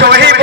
সহিব